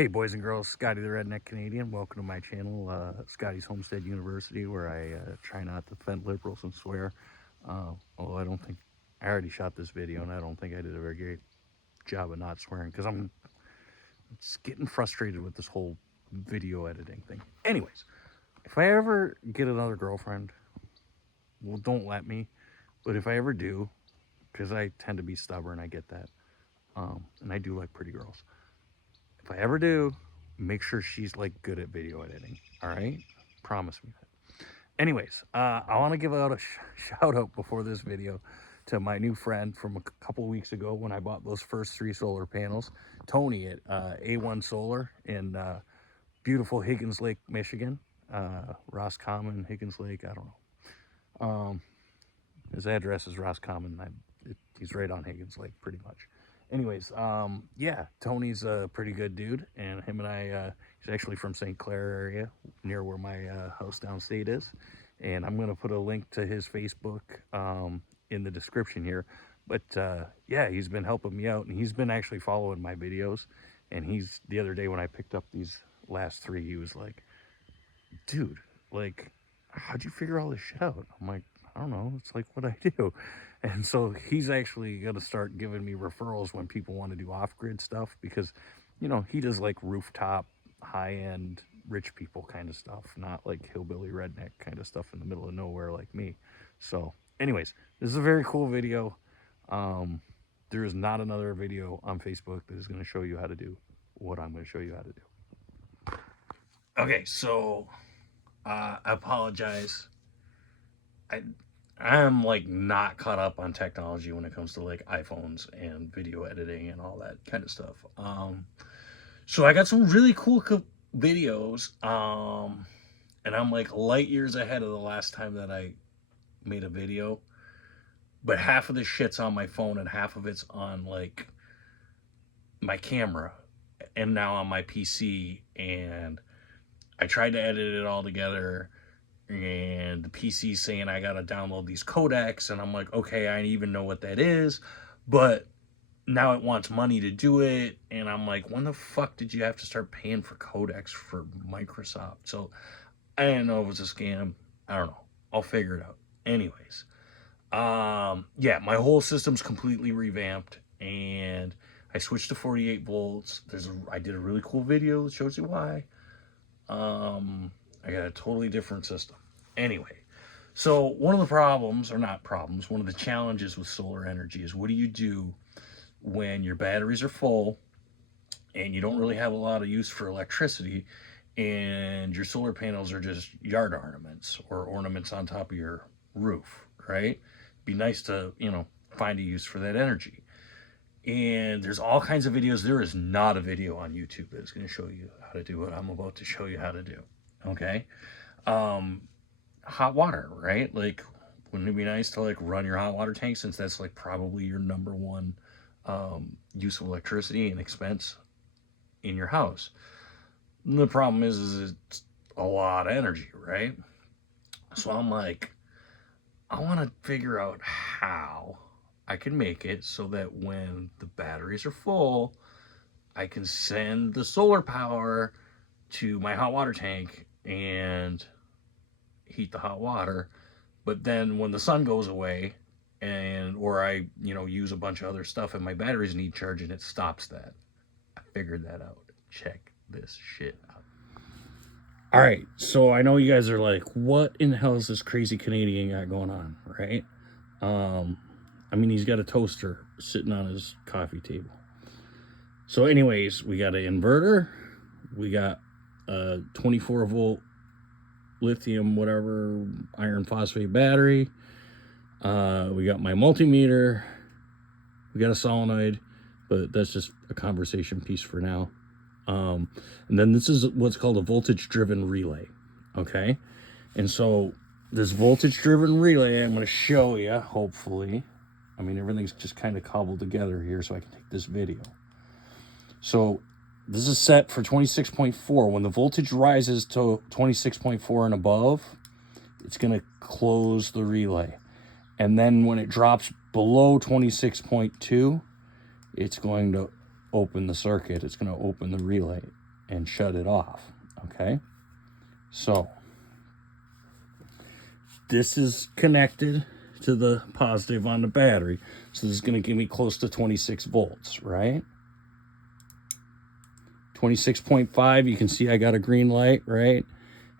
Hey boys and girls, Scotty the Redneck Canadian. Welcome to my channel, Scotty's Homestead University, where I try not to offend liberals and swear. Although I already shot this video and I don't think I did a very great job of not swearing because I'm just getting frustrated with this whole video editing thing. Anyways, if I ever get another girlfriend, well, don't let me. But if I ever do, because I tend to be stubborn, I get that. And I do like pretty girls. If I ever do, make sure she's like good at video editing. All right, promise me that. Anyways, I want to give out a shout out before this video to my new friend from a couple weeks ago when I bought those first 3 solar panels, Tony at A1 Solar in beautiful Higgins Lake, Michigan. Roscommon, Higgins Lake, I don't know. His address is Roscommon. He's right on Higgins Lake, pretty much. Anyways, yeah, Tony's a pretty good dude, and him and I, he's actually from St. Clair area, near where my house downstate is, and I'm going to put a link to his Facebook in the description here, but yeah, he's been helping me out, and he's been actually following my videos, and the other day when I picked up these last 3, he was like, dude, like, how'd you figure all this shit out? I'm like, I don't know, it's like what I do. And so he's actually going to start giving me referrals when people want to do off-grid stuff because, you know, he does like rooftop, high-end, rich people kind of stuff, not like hillbilly redneck kind of stuff in the middle of nowhere like me. So anyways, this is a very cool video. There is not another video on Facebook that is going to show you how to do what I'm going to show you how to do. Okay, so I apologize. I'm like not caught up on technology when it comes to like iPhones and video editing and all that kind of stuff. So I got some really cool videos, and I'm like light years ahead of the last time that I made a video. But half of the shit's on my phone and half of it's on like my camera and now on my PC. And I tried to edit it all together, and the PC's saying I gotta download these codecs, and I'm like, okay, I even know what that is, but now it wants money to do it, and I'm like, when the fuck did you have to start paying for codecs for Microsoft? So I didn't know if it was a scam. I don't know. I'll figure it out. Anyways, yeah, my whole system's completely revamped, and I switched to 48 volts. I did a really cool video that shows you why. I got a totally different system. Anyway, so one of the problems, or not problems, one of the challenges with solar energy is what do you do when your batteries are full and you don't really have a lot of use for electricity and your solar panels are just yard ornaments or ornaments on top of your roof, right? Be nice to, you know, find a use for that energy. And there's all kinds of videos. There is not a video on YouTube that's going to show you how to do what I'm about to show you how to do. Okay. Hot water, right? Like, wouldn't it be nice to like run your hot water tank, since that's like probably your number one use of electricity and expense in your house? And the problem is it's a lot of energy, right? So I'm like, I want to figure out how I can make it so that when the batteries are full, I can send the solar power to my hot water tank and heat the hot water. But then when the sun goes away, or I, you know, use a bunch of other stuff and my batteries need charging, it stops that. I figured that out. Check this shit out. All right, so I know you guys are like, what in the hell is this crazy Canadian got going on, right? I mean, he's got a toaster sitting on his coffee table. So anyways, we got an inverter, we got a 24 volt lithium, whatever, iron phosphate battery. We got my multimeter, we got a solenoid, but that's just a conversation piece for now. And then this is what's called a voltage driven relay. Okay. And so this voltage driven relay, I'm going to show you, hopefully. I mean, everything's just kind of cobbled together here so I can take this video. So this is set for 26.4. When the voltage rises to 26.4 and above, it's going to close the relay. And then when it drops below 26.2, it's going to open the circuit. It's going to open the relay. and shut it off. Okay, so this is connected to the positive on the battery, so this is going to give me close to 26 volts, right? 26.5, you can see I got a green light, right?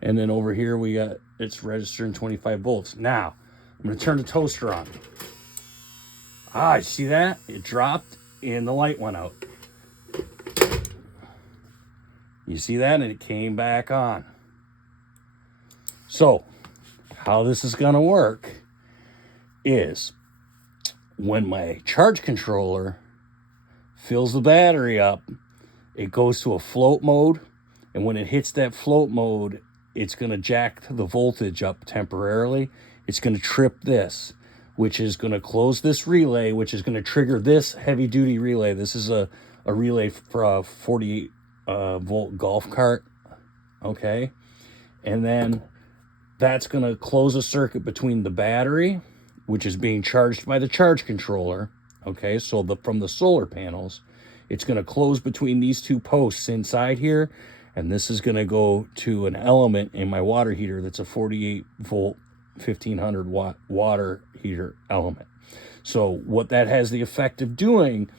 And then over here we got, it's registering 25 volts. Now, I'm going to turn the toaster on. Ah, you see that? It dropped and the light went out. You see that? And it came back on. So, how this is going to work is when my charge controller fills the battery up, it goes to a float mode. And when it hits that float mode, it's going to jack the voltage up temporarily. It's going to trip this, which is going to close this relay, which is going to trigger this heavy duty relay. This is a relay for a 48 volt golf cart. Okay. And then that's going to close a circuit between the battery, which is being charged by the charge controller. Okay. So from the solar panels, it's going to close between these two posts inside here. And this is going to go to an element in my water heater that's a 48 volt, 1500 watt water heater element. So what that has the effect of doing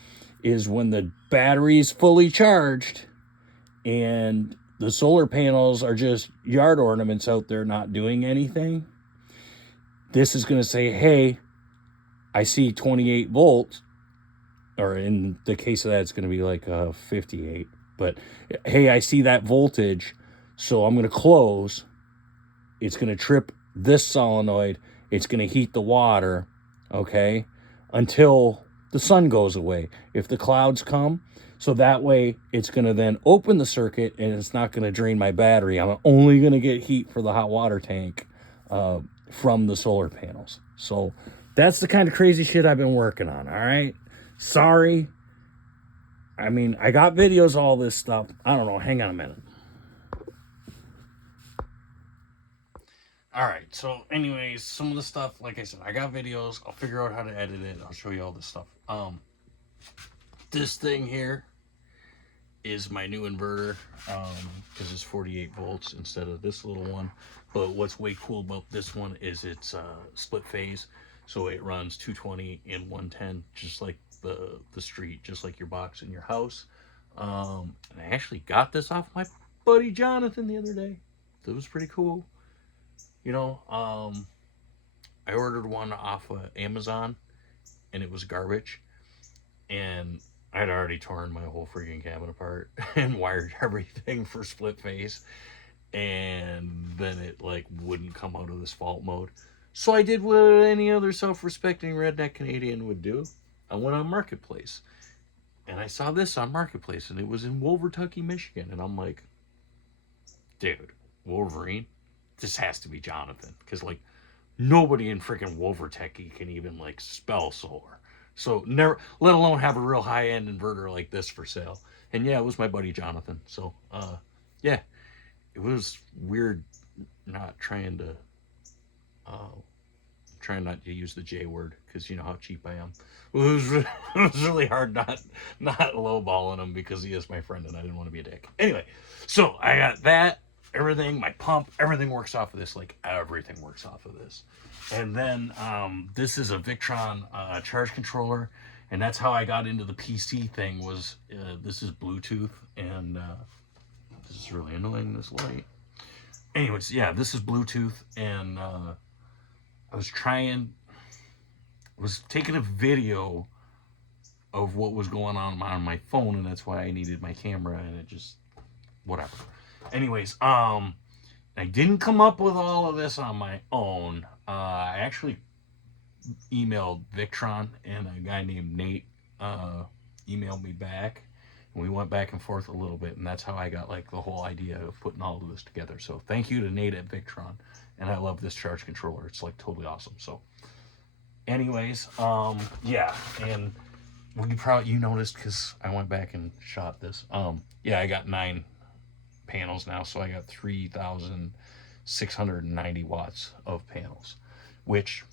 is when the battery is fully charged and the solar panels are just yard ornaments out there not doing anything, this is going to say, hey, I see 28 volts, or in the case of that, it's going to be like 58. But, hey, I see that voltage, so I'm going to close. It's going to trip this solenoid. It's going to heat the water, okay, until the sun goes away. If the clouds come, so that way it's going to then open the circuit and it's not going to drain my battery. I'm only going to get heat for the hot water tank from the solar panels. So that's the kind of crazy shit I've been working on, all right? Sorry. I mean, I got videos of all this stuff. I don't know. Hang on a minute. All right. So anyways, some of the stuff, like I said, I got videos. I'll figure out how to edit it. I'll show you all this stuff. This thing here is my new inverter, because it's 48 volts instead of this little one. But what's way cool about this one is it's split phase. So it runs 220 and 110, just like the street, just like your box in your house. And I actually got this off my buddy Jonathan the other day. It was pretty cool. You know, I ordered one off of Amazon and it was garbage. And I'd already torn my whole freaking cabin apart and wired everything for split phase. And then it like wouldn't come out of this fault mode. So I did what any other self-respecting redneck Canadian would do. I went on Marketplace. And I saw this on Marketplace. And it was in Wolvertucky, Michigan. And I'm like, dude, Wolverine? This has to be Jonathan. Because, like, nobody in freaking Wolvertucky can even, like, spell solar. So, never, let alone have a real high-end inverter like this for sale. And, yeah, it was my buddy Jonathan. So, yeah. It was weird not trying to... trying not to use the J word because you know how cheap I am. It was really hard not lowballing him because he is my friend and I didn't want to be a dick. Anyway, so I got that, everything, my pump, everything works off of this. Like everything works off of this. And then this is a Victron charge controller, and that's how I got into the PC thing. Was this is Bluetooth, and this is really annoying, this light. Anyways, yeah, this is Bluetooth, and I was taking a video of what was going on my phone, and that's why I needed my camera, and it just, whatever. Anyways, I didn't come up with all of this on my own. I actually emailed Victron, and a guy named Nate emailed me back, and we went back and forth a little bit, and that's how I got like the whole idea of putting all of this together. So thank you to Nate at Victron, and I love this charge controller. It's like totally awesome. So anyways, yeah, and you noticed because I went back and shot this. Yeah, I got 9 panels now, so I got 3,690 watts of panels, which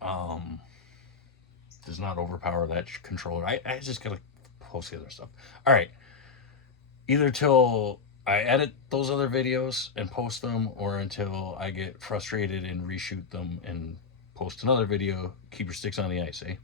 does not overpower that controller. I just gotta post the other stuff. All right, either till I edit those other videos and post them, or until I get frustrated and reshoot them and post another video. Keep your sticks on the ice, eh?